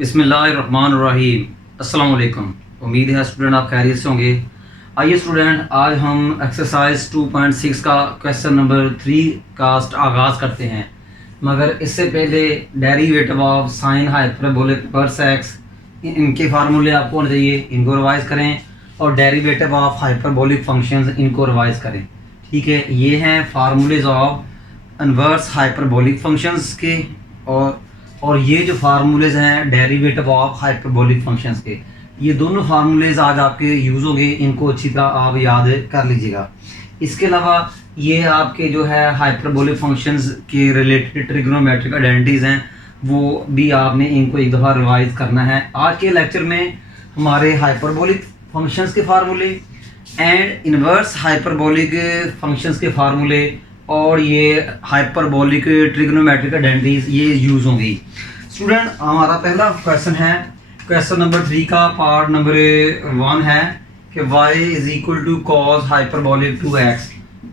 बिस्मिल्लाहिर्रहमानिर्रहीम। अस्सलाम वालेकुम। उम्मीद है स्टूडेंट आप खैरियत से होंगे। आइए स्टूडेंट, आज हम एक्सरसाइज 2.6 का क्वेश्चन नंबर 3 का आगाज़ करते हैं। मगर इससे पहले derivative of sine hyperbolic plus x, इनके फार्मूले आपको होने चाहिए, इनको रिवाइज़ करें। और डेरिवेटिव ऑफ हाइपरबोलिक फंक्शंस, इनको रिवाइज़ करें। ठीक है, ये हैं फार्मूलेज ऑफ इन्वर्स हाइपरबोलिक फंक्शंस के, और ये जो फार्मूलेज हैं डेरिवेटिव ऑफ हाइपरबोलिक फंक्शंस के, ये दोनों फार्मूलेज आज आपके यूज़ होंगे। इनको अच्छी तरह आप याद कर लीजिएगा। इसके अलावा ये आपके जो है हाइपरबोलिक फंक्शंस के रिलेटेड ट्रिग्नोमेट्रिक आइडेंटिटीज़ हैं, वो भी आपने इनको एक दफ़ा रिवाइज करना है। आज के लेक्चर में हमारे हाइपरबोलिक फंक्शंस के फार्मूले एंड इन्वर्स हाइपरबोलिक फंक्शंस के फार्मूले और ये हाइपरबोलिक ट्रिग्नोमेट्रिक आइडेंटिटीज ये यूज़ होंगी। स्टूडेंट, हमारा पहला क्वेश्चन है, क्वेश्चन नंबर 3 का पार्ट नंबर 1 है कि y is equal to cos hyperbolic 2x,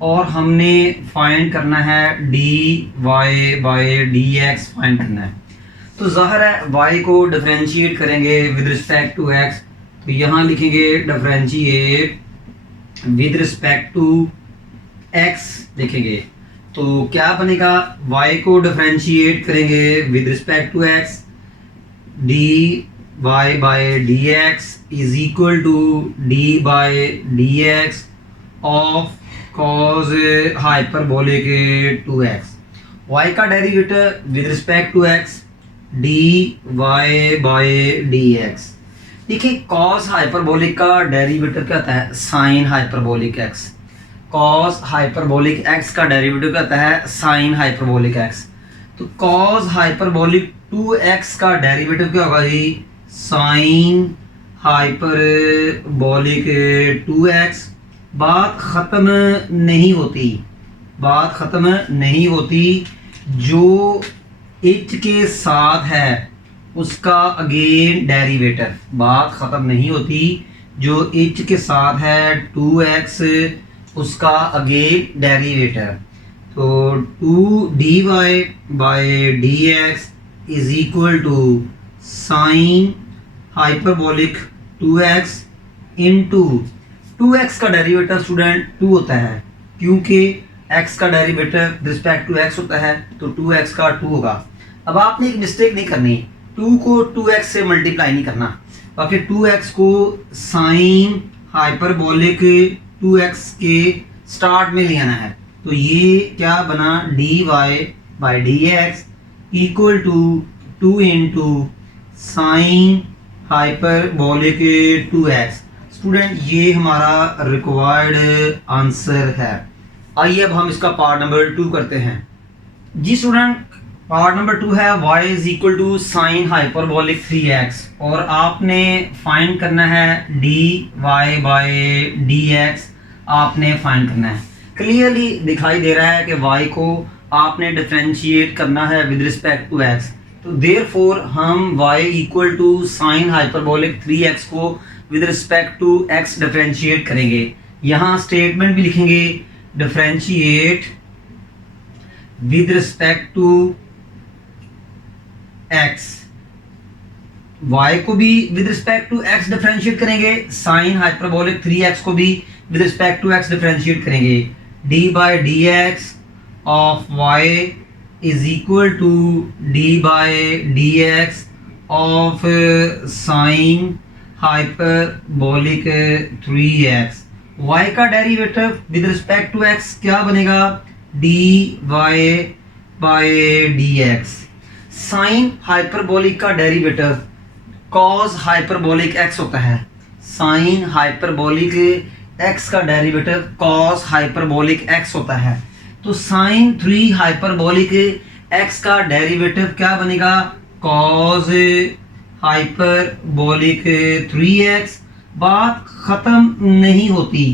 और हमने फाइंड करना है dy बाय dx फाइंड करना है। तो ज़ाहिर है y को डिफरेंशिएट करेंगे विद रिस्पेक्ट टू x, तो यहाँ लिखेंगे differentiate with respect to x लिखेंगे। तो क्या बनेगा, y को डिफरेंशिएट करेंगे with respect to x, dy bye dx is equal to d by dx of cos hyperbolic 2x। y का derivative with respect to x dy bye dx। देखिए, cos hyperbolic का derivative क्या होता है, sine hyperbolic x। Cos hyperbolic x का derivative क्या होता है, साइन हाइपरबोलिक x। तो कॉस हाइपरबोलिक 2x का डेरिवेटिव क्या होगा जी, साइन हाइपरबोलिक 2x। बात ख़त्म नहीं होती, बात ख़त्म नहीं होती, जो h के साथ है उसका अगेन डेरिवेटिव, बात ख़त्म नहीं होती, जो h के साथ है 2x उसका अगेन डेरिवेटिव। तो 2dy by dx is equal to sine hyperbolic 2x into 2x का डेरिवेटिव स्टूडेंट 2 होता है, क्योंकि x का डेरिवेटिव रिस्पेक्ट टू x होता है, तो 2x का 2 होगा। अब आपने एक मिस्टेक नहीं करनी, 2 को 2x से मल्टीप्लाई नहीं करना, बाकी 2x को साइन हाइपरबोलिक 2x के स्टार्ट में ले आना है। तो ये क्या बना, dy bye dx equal to 2 into sine hyperbolic 2x। Student, ये हमारा रिक्वायर्ड आंसर है। आइए अब हम इसका पार्ट नंबर 2 करते हैं। जी स्टूडेंट, पार्ट नंबर 2 है y is equal to sine hyperbolic 3x, और आपने फाइंड करना है dy बाय dx, आपने फाइंड करना है। क्लियरली दिखाई दे रहा है कि y को आपने डिफरेंशिएट करना है विद रिस्पेक्ट टू x, तो देयरफॉर हम y equal to sine hyperbolic 3x को with respect to x differentiate करेंगे। यहाँ स्टेटमेंट भी लिखेंगे, differentiate with respect to x, y को भी with respect to x differentiate करेंगे, साइन हाइपरबोलिक 3x को भी with respect to x differentiate करेंगे। d by dx of y is equal to d by dx of sine hyperbolic 3x। y का derivative with respect to x क्या बनेगा, dy bye dx। Sine hyperbolic का derivative cos hyperbolic x होता है, sine hyperbolic x का derivative cos hyperbolic x होता है। तो साइन 3 हाइपरबोलिक x का डेरिवेटिव क्या बनेगा, कॉस हाइपरबोलिक 3x। बात ख़त्म नहीं होती,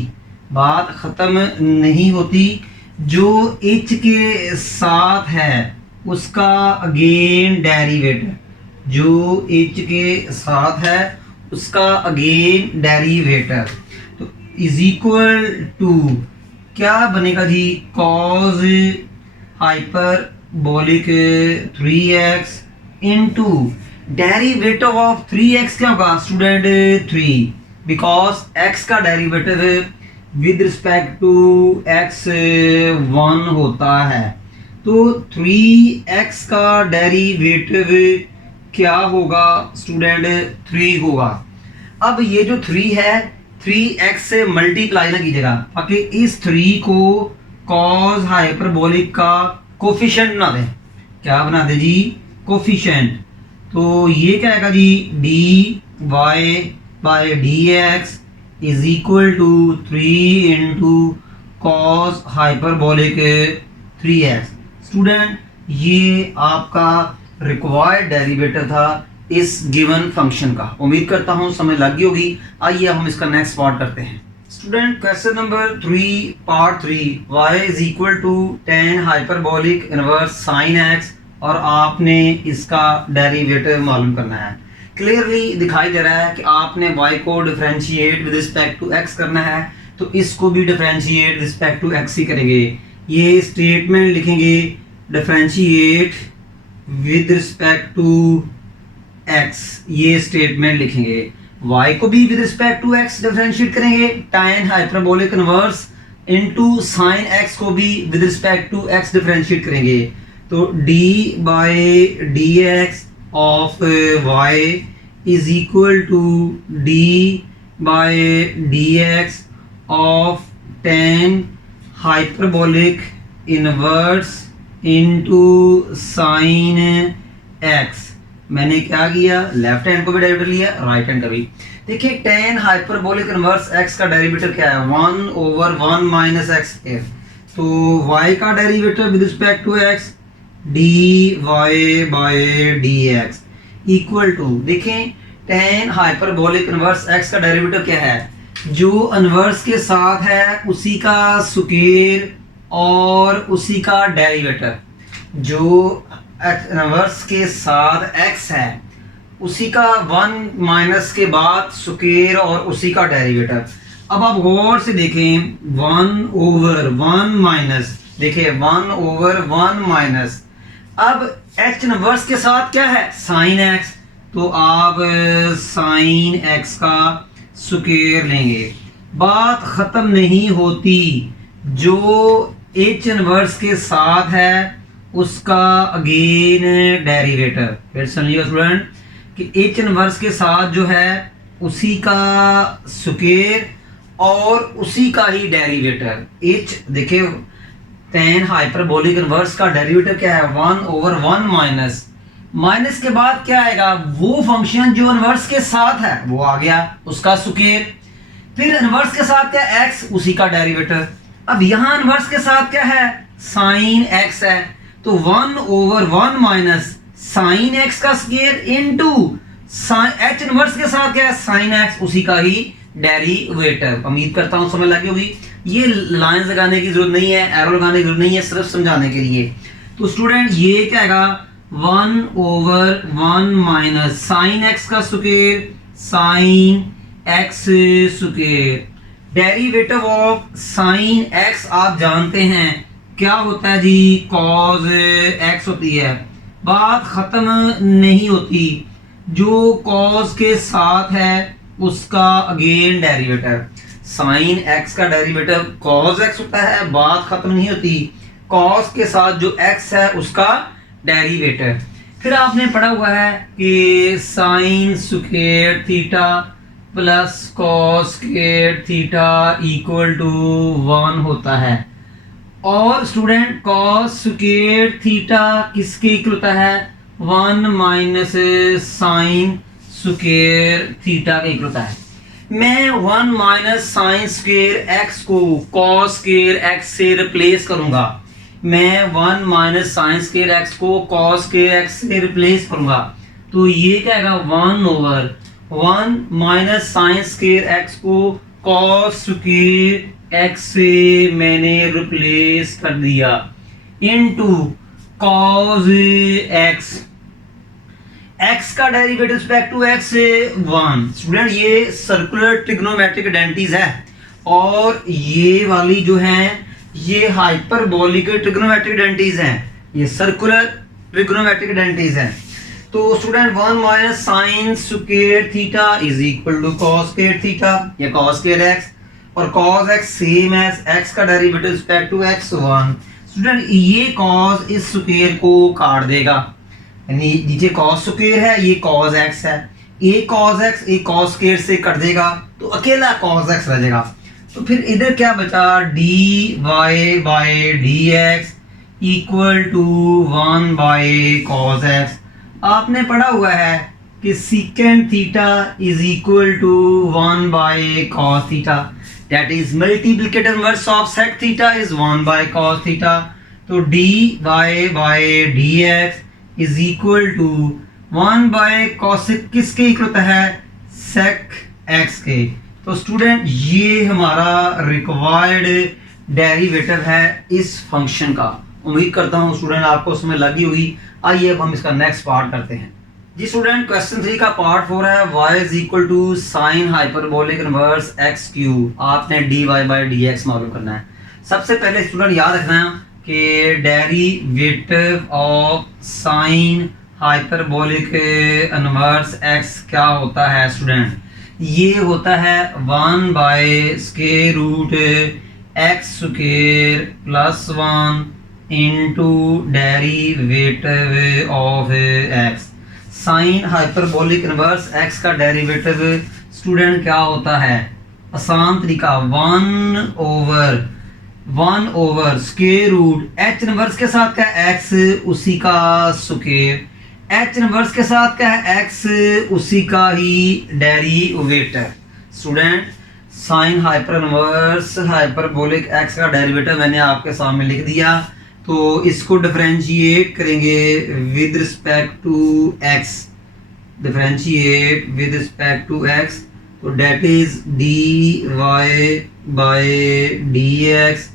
बात ख़त्म नहीं होती, जो h के साथ है उसका अगेन डेरिवेटिव, जो h के साथ है उसका अगेन डेरिवेटिव, तो इज इक्वल टू क्या बनेगा जी, cos hyperbolic 3x into derivative of 3x क्या होगा स्टूडेंट 3, बिकॉज x का derivative with respect to x 1 होता है, तो 3x का डेरिवेटिव क्या होगा स्टूडेंट 3 होगा। अब ये जो 3 है 3x से मल्टीप्लाई ना कीजिएगा, ताकि इस 3 को कॉस हाइपरबोलिक का कोफिशिएंट बना दें। क्या बना दे जी कोफिशिएंट। तो ये क्या आएगा जी d y by d x is equal to 3 into cos hyperbolic 3x। Student ये आपका रिक्वायर्ड डेरिवेटिव था इस गिवन फंक्शन का। उम्मीद करता हूं समझ लग गई होगी। आइए हम इसका नेक्स्ट पार्ट करते हैं। Student question number 3 part 3, y is equal to tan hyperbolic inverse sin x, और आपने इसका डेरिवेटिव मालूम करना है। क्लियरली दिखाई दे रहा है कि आपने y को differentiate with respect to x करना है, तो इसको भी डिफरेंशिएट रिस्पेक्ट टू x ही करेंगे। ये स्टेटमेंट लिखेंगे differentiate with respect to x, ये स्टेटमेंट लिखेंगे। y को भी with respect to x differentiate करेंगे, tan hyperbolic inverse into sin x को भी with respect to x differentiate करेंगे। तो d by d x of y is equal to d by d x of tan hyperbolic inverse into sin x। मैंने क्या किया left hand को भी derivative लिया, राइट हैंड का भी। देखिए tan हाइपरबोलिक इनवर्स x का डेरिवेटिव क्या है 1 ओवर 1 माइनस एक्स। तो y का derivative with respect to x d y by d x equal to, देखें tan हाइपरबोलिक इनवर्स x का डेरिवेटिव क्या है, जो इनवर्स के साथ है उसी का स्क्वायर और उसी का डेरिवेटिव। जो इनवर्स के साथ x है उसी का 1 माइनस के बाद स्क्वायर और उसी का डेरिवेटिव। अब आप गौर से देखें 1 ओवर 1 माइनस, देखिए 1 ओवर 1 माइनस, अब h इनवर्स के साथ क्या है sin x, तो आप sin x का स्क्वायर लेंगे। बात खत्म नहीं होती, जो h इनवर्स के साथ है उसका अगेन डेरिवेटिव। फिर समझिएगा स्टूडेंट कि h इनवर्स के साथ जो है उसी का स्क्वायर और उसी का ही डेरिवेटिव। h देखिए tan हाइपरबोलिक इनवर्स का डेरिवेटिव क्या है 1 ओवर 1 माइनस, माइनस के बाद क्या आएगा वो फंक्शन जो इनवर्स के साथ है वो आ गया उसका स्क्वायर, फिर इनवर्स के साथ क्या x उसी का डेरिवेटिव। अब यहाँ इनवर्स के साथ क्या है sin x है, तो 1 ओवर 1 माइनस sin x का स्क्वायर इनटू h इनवर्स के साथ क्या है sin x उसी का ही डेरिवेटिव। उम्मीद करता हूं समझ लगी होगी। ये लाइंस लगाने की जरूरत नहीं है, एरो लगाने की जरूरत नहीं है, सिर्फ समझाने के लिए। तो स्टूडेंट ये क्या आएगा 1 ओवर 1 माइनस sin x का square sin x square, derivative of sin x आप जानते हैं क्या होता है जी cos x होती है। बात खत्म नहीं होती, जो cos के साथ है उसका अगेन डेरिवेटिव। sin x का डेरिवेटिव cos x होता है, बात खत्म नहीं होती, cos के साथ जो x है उसका डेरिवेटिव। फिर आपने पढ़ा हुआ है कि sin square theta plus cos square theta equal to 1 होता है, और स्टूडेंट cos स्क्वायर थीटा किसके इक्वल होता है 1 माइनस sin स्क्वायर थीटा का इक्वल होता है। मैं 1 माइनस साइन स्क्वायर x को cos स्क्वायर x से रिप्लेस करूंगा, मैं 1 माइनस साइन स्क्वायर x को cos स्क्वायर x से रिप्लेस करूंगा, तो ये क्या आएगा 1 over 1 minus sine square x को cos स्क्वायर x से मैंने रिप्लेस कर दिया इनटू cos x, x का derivative respect to x 1। Student ये सर्कुलर ट्रिग्नोमेट्रिक आइडेंटिटीज है, और ये वाली जो है ये हाइपरबोलिक ट्रिग्नोमेट्रिक आइडेंटिटीज हैं, ये सर्कुलर ट्रिग्नोमेट्रिक आइडेंटिटीज हैं। तो student 1 minus sine square theta is equal to cos square theta या कॉस स्क्वायर एक्स, और cos x same as x का derivative respect to x1। Student ये कॉस इस square को काट देगा, यानी नीचे कॉस स्क्वायर है, ये कॉस एक्स है, एक कॉस एक्स एक कॉस स्क्वायर से कट देगा तो अकेला कॉस एक्स रह जाएगा। तो फिर इधर क्या बचा, d y by d x equal to 1 by cos x. आपने पढ़ा हुआ है कि secant theta is equal to 1 by cos theta, that is multiplicative inverse of sec theta is 1 by cos theta. तो d y by d x is equal to 1 by cosec किसके equal होता है, सेक x के। तो student ये हमारा required derivative है इस फंक्शन का। उम्मीद करता हूँ स्टूडेंट आपको समझ लगी होगी। आइए अब हम इसका नेक्स्ट पार्ट करते हैं। जी स्टूडेंट क्वेश्चन 3 का पार्ट 4 है y is equal to sine hyperbolic inverse x cube. आपने d y by d x मालूम करना है। सबसे पहले स्टूडेंट याद रखना है कि derivative of sine hyperbolic inverse x क्या होता है स्टूडेंट, ये होता है 1 by square root x square plus 1 into derivative of x. Sine hyperbolic inverse x का डेरिवेटिव स्टूडेंट क्या होता है, आसान तरीका 1 over square root H inverse के साथ क्या है एक्स उसी का स्क्वायर, एच इनवर्स के साथ क्या है एक्स उसी का ही derivative. Student sine hyper inverse hyperbolic x का डेरिवेटिव मैंने आपके सामने लिख दिया, तो इसको डिफरेंशिएट करेंगे with respect to x, differentiate with respect to x, तो that is d y by d x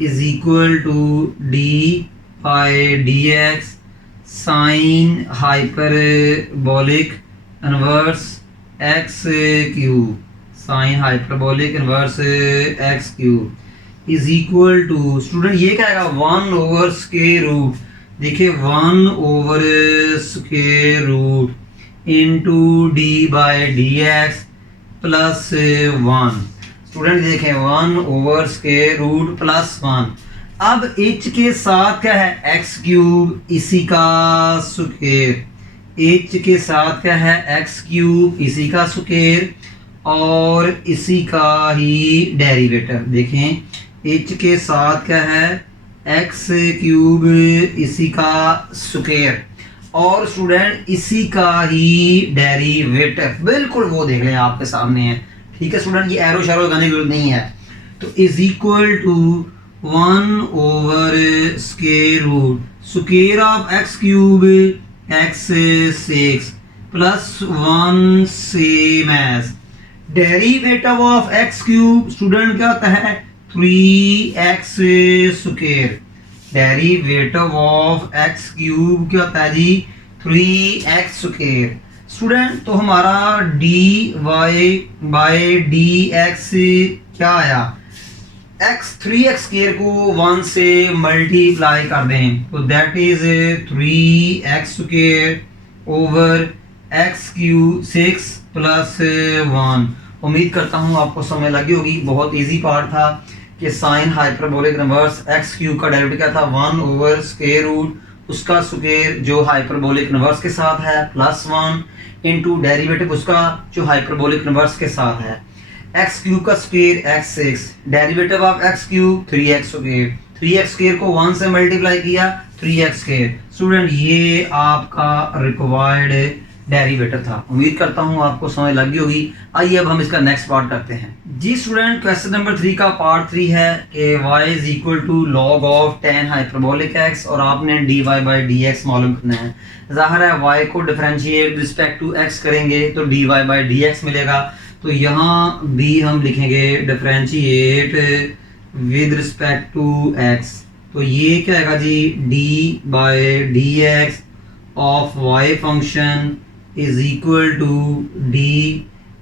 is equal to d by d x sine hyperbolic inverse x cube, sine hyperbolic inverse x cube is equal to student ये क्या आएगा 1 over square root, देखिए 1 over square root into d by d x plus 1। Student देखें 1 over square root plus 1। अब h के साथ क्या है एक्स क्यूब इसी का स्क्वायर, h के साथ क्या है एक्स क्यूब इसी का स्क्वायर और इसी का ही डेरिवेटिव। देखें h के साथ क्या है एक्स क्यूब इसी का स्क्वायर और स्टूडेंट इसी का ही डेरिवेटिव, बिल्कुल वो देख लें आपके सामने है। ठीक है स्टूडेंट, ये एरो शैरो लगाने की जरूरत नहीं है। तो is equal to 1 over square root square of x cube x 6 प्लस 1 same as derivative of x cube. Student क्या होता है 3x square, derivative of x cube क्या होता है जी 3x स्क्वायर। स्टूडेंट तो हमारा d y by d x क्या आया, x 3x स्क्वायर को 1 से मल्टीप्लाई कर दें तो that is 3x square over x cube 6 प्लस 1। उम्मीद करता हूँ आपको समझ लगी होगी। बहुत इजी पार्ट था कि sign hyperbolic inverse x cube का डेरिवेटिव क्या था 1 ओवर स्क्वायर रूट उसका स्क्वायर जो हाइपरबोलिक इनवर्स के साथ है प्लस 1 इंटू डेरिवेटिव उसका जो हाइपरबोलिक इनवर्स के साथ है एक्स क्यूब का square x 6, derivative of x cube 3x square, 3x square को 1 से मल्टीप्लाई किया 3x स्क्वायर। स्टूडेंट ये आपका रिक्वायर्ड डेरिवेटिव था। उम्मीद करता हूँ आपको समझ लगी होगी। आइए अब हम इसका नेक्स्ट पार्ट करते हैं। जी स्टूडेंट क्वेश्चन नंबर 3 का पार्ट 3 है कि y is equal to log of tan hyperbolic x और आपने dy बाई डी एक्स मालूम करना है। जाहिर है y को डिफरेंशिएट रिस्पेक्ट टू x करेंगे तो dy बाई डी एक्स मिलेगा, तो यहाँ भी हम लिखेंगे differentiate with respect to x, तो ये क्या आएगा जी d by d x of y function is equal to d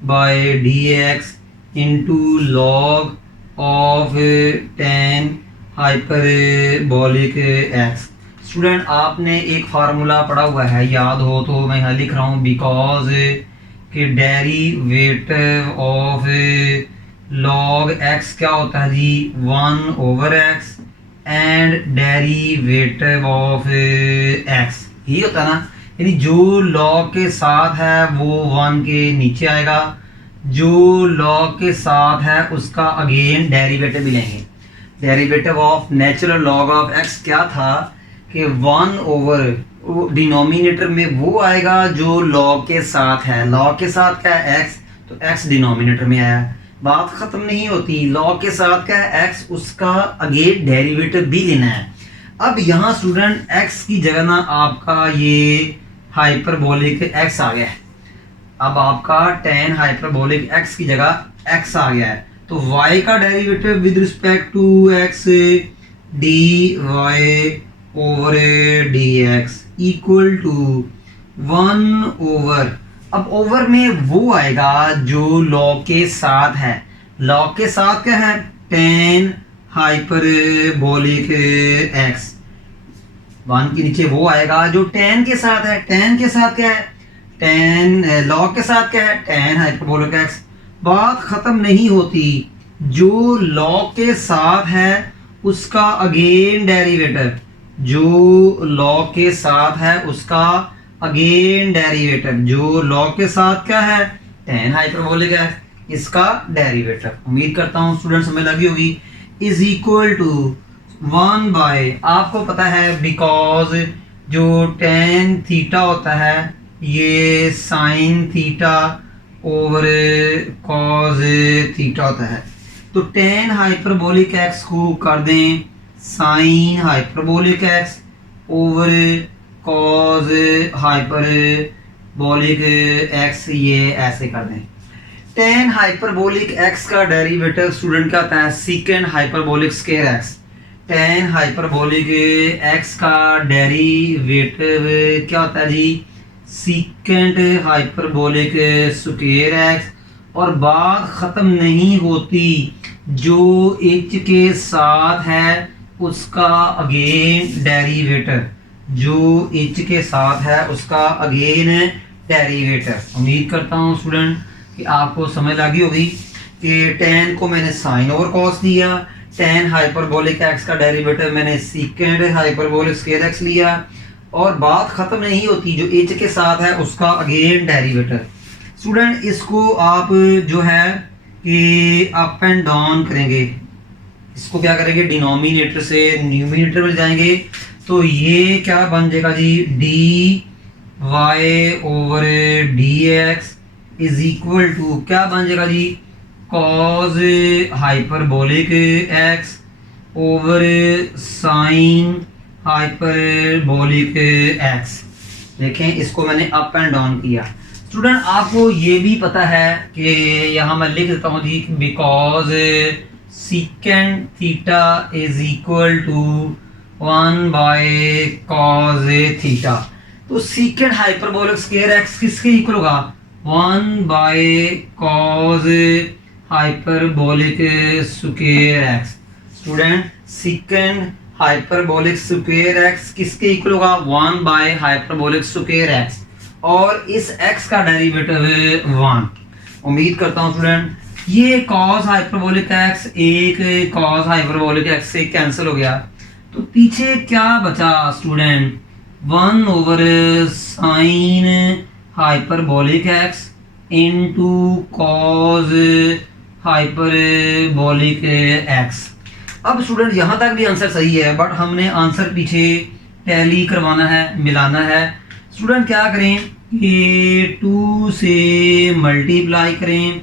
by dx into log of tan hyperbolic x। Student आपने एक फार्मूला पढ़ा हुआ है, याद हो तो मैं यहाँ लिख रहा हूँ, बिकॉज कि डेरिवेटिव ऑफ लॉग एक्स क्या होता है जी, 1/x and derivative of x, यही होता है ना। यानी जो लॉग के साथ है वो 1 के नीचे आएगा, जो लॉग के साथ है उसका अगेन डेरिवेटिव भी लेंगे। Derivative of natural log of x क्या था कि 1 डिनोमिनेटर में वो आएगा जो लॉग के साथ है। लॉग के साथ क्या है एक्स, तो एक्स डिनोमिनेटर में आया। बात खत्म नहीं होती, लॉग के साथ क्या है एक्स, उसका अगेन डेरिवेटिव भी लेना है। अब यहाँ स्टूडेंट एक्स की जगह ना आपका ये हाइपरबोलिक एक्स आ गया है। अब आपका tan हाइपरबोलिक x की जगह x आ गया है, तो y का derivative with respect to x dy over dx equal to 1/, अब ओवर में वो आएगा जो लॉग के साथ है। लॉग के साथ क्या है, tan हाइपरबोलिक x, 1 के नीचे वो आएगा जो tan के साथ है। tan के साथ क्या है, tan लॉग के साथ क्या है, tan हाइपरबोलिक x। बात खत्म नहीं होती, जो लॉग के साथ है उसका अगेन डेरिवेटिव, जो लॉग के साथ है उसका अगेन डेरिवेटिव, जो लॉग के साथ क्या है, tan हाइपरबोलिक x, इसका डेरिवेटिव। उम्मीद करता हूँ स्टूडेंट समझ लगी होगी। इज इक्वल टू 1/, आपको पता है बिकॉज जो tan थीटा होता है ये sin theta over cos theta होता है, तो tan हाइपरबोलिक x को कर दें sin hyperbolic x over cos hyperbolic x, ये ऐसे कर दें। tan हाइपरबोलिक x का डेरिवेटिव स्टूडेंट क्या होता है, सीकेंड hyperbolic square x। tan hyperbolic x का डेरिवेटिव क्या होता है जी, सीकेंड हाइपरबोलिक स्क्वायर x। और बात खत्म नहीं होती, जो h के साथ है उसका अगेन डेरिवेटिव, जो h के साथ है उसका अगेन डेरिवेटिव। उम्मीद करता हूँ स्टूडेंट कि आपको समझ लगी होगी कि tan को मैंने साइन ओवर कॉस दिया, tan हाइपरबोलिक x का डेरिवेटिव मैंने सीकेंड हाइपरबोलिक स्क्वायर x लिया, और बात खत्म नहीं होती, जो h के साथ है उसका अगेन डेरिवेटिव। स्टूडेंट इसको आप जो है कि अप एंड डाउन करेंगे, इसको क्या करेंगे, डिनोमिनेटर से न्यूमिनेटर में जाएंगे, तो ये क्या बन जाएगा जी, dy over dx is equal to क्या बन जाएगा जी, cos hyperbolic x over sine hyperbolic x। देखें इसको मैंने अप एंड डाउन किया। स्टूडेंट आपको ये भी पता है कि यहाँ मैं लिख देता हूँ जी, because secant theta is equal to 1/cos theta, तो सीकेंड हाइपरबोलिक स्क्वायर x किसके इक्वल होगा, 1/cos hyperbolic square x। Student secant hyperbolic square x किसके इक्वल होगा, 1/हाइपरबोलिक स्क्वायर x, और इस x का डेरिवेटिव 1। उम्मीद करता हूँ स्टूडेंट ये cos हाइपरबोलिक x एक cos हाइपरबोलिक x से कैंसिल हो गया, तो पीछे क्या बचा student, 1/sin hyperbolic x into cos hyperbolic x। अब स्टूडेंट यहाँ तक भी आंसर सही है, बट हमने आंसर पीछे टैली करवाना है, मिलाना है। स्टूडेंट क्या करें कि 2 से मल्टीप्लाई करें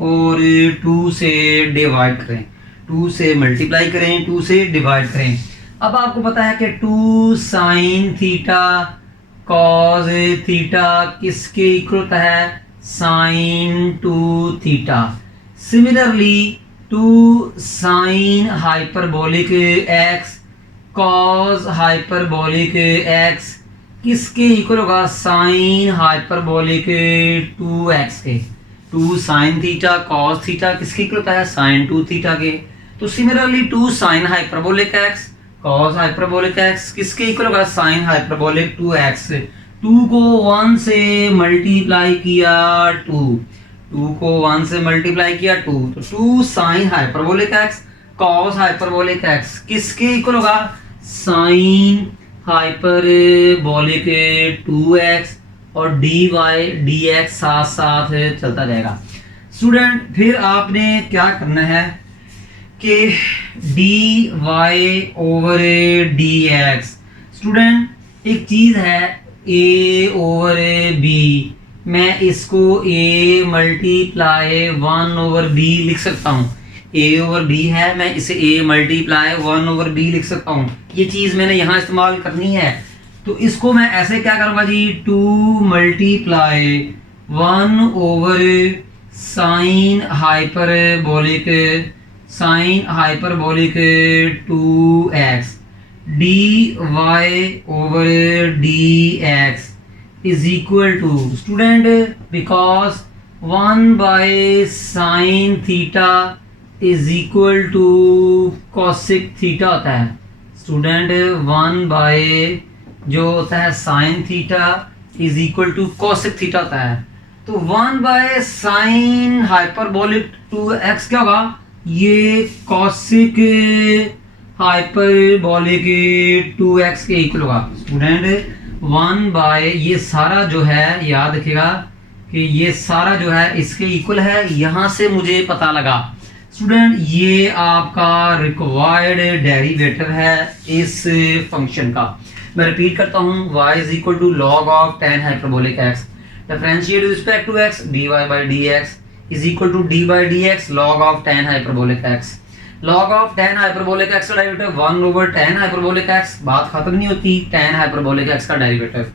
और 2 से डिवाइड करें, 2 से मल्टीप्लाई करें, 2 से डिवाइड करें। अब आपको पता है कि 2 sin थीटा cos थीटा किसके इक्वल होता है, sin 2 theta. Similarly 2 sin hyperbolic x cos hyperbolic x किसके इक्वल होगा, sin हाइपरबोलिक 2x के। 2 sin थीटा cos थीटा किसके इक्वल होता है, sin 2 थीटा के। तो similarly 2 sin hyperbolic x cos hyperbolic x किसके इक्वल होगा, साइन हाइपरबोलिक 2x। 2 को 1 से मल्टीप्लाई किया 2 को 1 से मल्टीप्लाई किया 2, तो 2 sine hyperbolic x cos hyperbolic x किसके इक्वल होगा, साइन हाइपरबोलिक 2x और dy dx साथ साथ चलता जाएगा। स्टूडेंट फिर आपने क्या करना है कि dy ओवर dx, स्टूडेंट एक चीज है a ओवर b, मैं इसको a मल्टीप्लाई 1 ओवर b लिख सकता हूँ। a ओवर b है, मैं इसे a मल्टीप्लाई 1 ओवर b लिख सकता हूँ। ये चीज मैंने यहाँ इस्तेमाल करनी है, तो इसको मैं ऐसे क्या करूँगा जी, 2 multiply 1 over sine hyperbolic 2x dy over dx is equal to, student because 1 by sine theta is equal to cosec theta होता है। स्टूडेंट 1 बाय जो होता है sine theta is equal to cosec theta होता है, तो 1 बाय साइन हाइपरबोलिक 2x क्या होगा, ये कॉसिक हाइपरबोलिक 2x के इक्वल होगा। स्टूडेंट 1 बाय ये सारा जो है याद रखिएगा कि ये सारा जो है इसके इक्वल है, यहाँ से मुझे पता लगा स्टूडेंट ये आपका रिक्वायर्ड डेरिवेटिव है इस फंक्शन का। मैं रिपीट करता हूँ, y is equal to log of tan hyperbolic x differentiate with respect to x dy bye dx is equal to d by dx log of tan hyperbolic x। log of tan hyperbolic x का derivative 1 over tan hyperbolic x, बात खत्म नहीं होती, tan hyperbolic x का derivative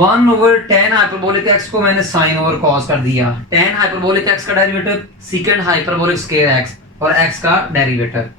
1 over tan hyperbolic x को मैंने sin over cos कर दिया, tan हाइपरबोलिक x का derivative secant hyperbolic square x और x का डेरिवेटिव,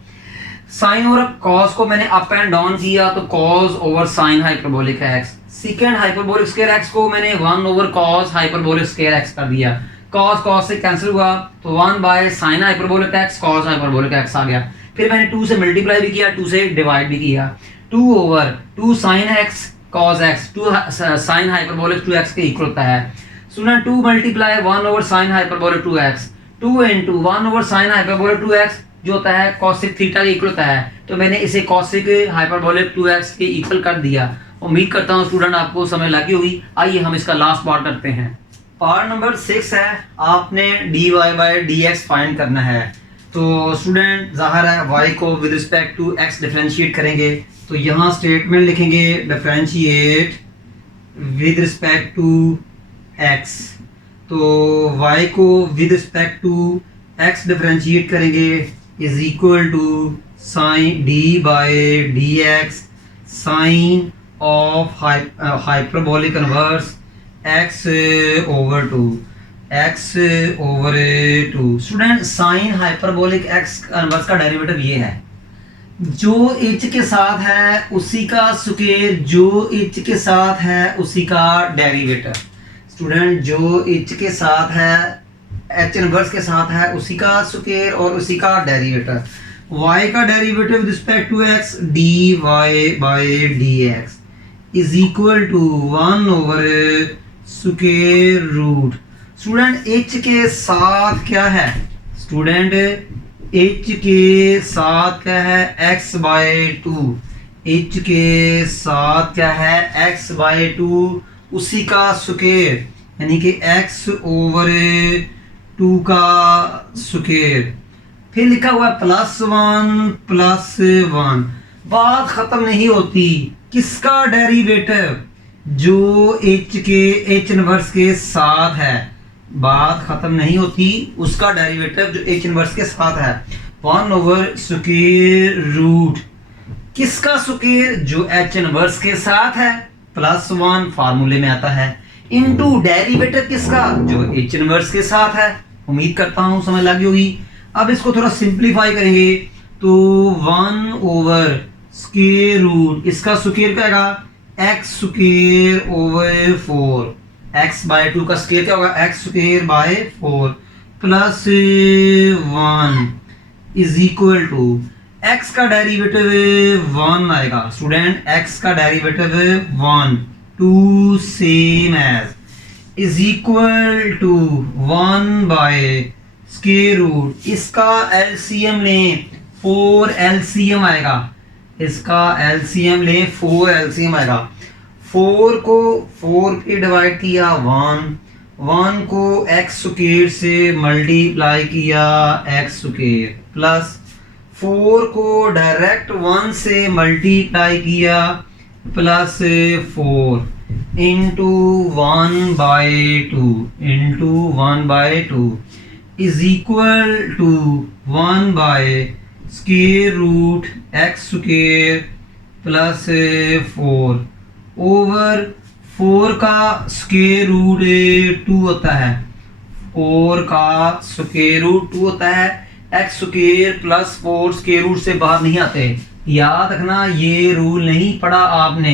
sin ओवर cos को मैंने अप एंड डाउन किया तो cos over sin hyperbolic x, secant hyperbolic square x को मैंने 1 over cos hyperbolic square x कर दिया, cos से कैंसिल हुआ तो 1 by sin hyperbolic x cos hyperbolic x आ गया। फिर मैंने 2 से मल्टीप्लाई भी किया, 2 से डिवाइड भी किया, 2 over 2 sin x cos x 2 sin hyperbolic 2x के इक्वल होता है। सुना 2 multiply 1 over sin hyperbolic 2x 2 into 1 over sin hyperbolic 2x जो होता है cosec थीटा के इक्वल होता है, तो मैंने इसे cosec हाइपरबोलिक 2x के इक्वल कर दिया। उम्मीद करता हूँ स्टूडेंट आपको समझ लगी होगी। आइए हम इसका लास्ट पार्ट करते हैं। पार्ट नंबर 6 है, आपने dy बाय dx फाइंड करना है। तो स्टूडेंट ज़ाहिर है y को with respect to x differentiate करेंगे, तो यहाँ स्टेटमेंट लिखेंगे differentiate with respect to x, तो y को with respect to x differentiate करेंगे is equal to sine d by dx sine of hyperbolic inverse x over 2 student sine hyperbolic x inverse का derivative ये है, जो h के साथ है उसी का स्क्वायर, जो h के साथ है उसी का डेरिवेटिव। स्टूडेंट जो h के साथ है h इनवर्स के साथ है उसी का स्क्वायर और उसी का डेरिवेटिव। y का derivative with respect to x dy bye dx is equal to 1 over square root. Student h के साथ क्या है, स्टूडेंट h के साथ क्या है x बाय 2, h के साथ क्या है x बाय 2 उसी का स्क्वायर यानी कि x ओवर 2 का स्क्वायर, फिर लिखा हुआ +1 बात खत्म नहीं होती, किसका डेरिवेटिव, जो h इनवर्स के साथ है, बात खत्म नहीं होती, उसका डेरिवेटिव जो h इनवर्स के साथ है 1 ओवर स्क्वायर रूट, किसका स्क्वायर, जो h इनवर्स के साथ है +1 फार्मूले में आता है, इनटू डेरिवेटिव किसका, जो h इनवर्स के साथ है। उम्मीद करता हूं समझ लगी होगी। अब इसको थोड़ा सिंप्लीफाई करेंगे तो 1 ओवर स्क्वायर रूट, इसका स्क्वायर क्या होगा x square over 4, x by 2 का स्क्वायर क्या होगा x square by 4 +1 is equal to x का डेरिवेटिव 1 आएगा स्टूडेंट, x का derivative 1 2 same as is equal to 1 by square root, इसका एलसीएम लें 4 एलसीएम आएगा, इसका एलसीएम लें 4 एलसीएम आएगा। 4 को 4 पे डिवाइड किया 1 को एक्स स्क्वायर से मल्टीप्लाई किया एक्स स्क्वायर प्लस 4 को डायरेक्ट 1 से मल्टीप्लाई किया plus 4 into 1/2 is equal to 1 by square root x square plus 4 over 4 का स्क्वायर रूट 2 होता है, 4 का स्क्वायर रूट 2 होता है, x square plus 4 square root से बाहर नहीं आते। याद रखना ये रूल नहीं पढ़ा आपने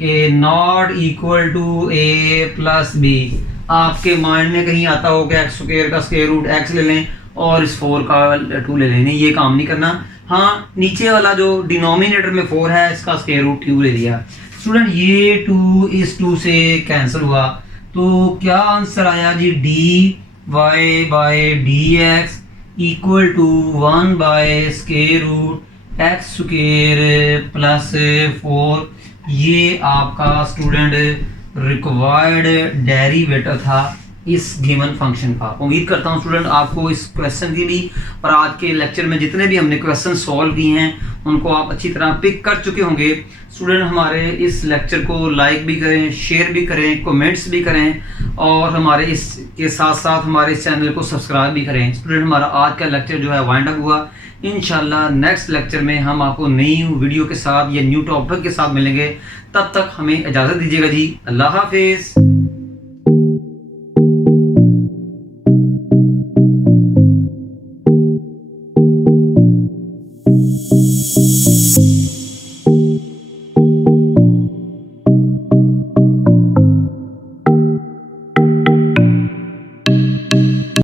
कि not equal to a plus b, आपके माइंड में कहीं आता हो कि एक्स स्क्वायर का स्क्वायर रूट एक्स ले लें और इस 4 का 2 ले लें, नहीं ये काम नहीं करना। हाँ नीचे वाला जो डिनोमिनेटर में 4 है इसका स्क्वायर रूट 2 ले लिया। स्टूडेंट ये 2 इस 2 से कैंसिल हुआ तो क्या आंसर आया जी, d y by d x equal to 1 by square root x square plus 4। ये आपका स्टूडेंट रिक्वायर्ड डेरिवेटिव था इस गिवन फंक्शन का। उम्मीद करता हूँ स्टूडेंट आपको इस क्वेश्चन की भी और आज के लेक्चर में जितने भी हमने क्वेश्चन सॉल्व किए हैं उनको आप अच्छी तरह पिक कर चुके होंगे। स्टूडेंट हमारे इस लेक्चर को लाइक भी करें, शेयर भी करें, कमेंट्स भी करें और हमारे इसके साथ साथ हमारे इस चैनल को सब्सक्राइब भी करें। स्टूडेंट हमारा आज का लेक्चर जो है वाइंड अप हुआ। इंशाल्लाह नेक्स्ट लेक्चर में हम आपको नई वीडियो के साथ या न्यू टॉपिक के साथ मिलेंगे। तब तक हमें इजाज़त दीजिएगा जी, अल्लाह हाफिज़।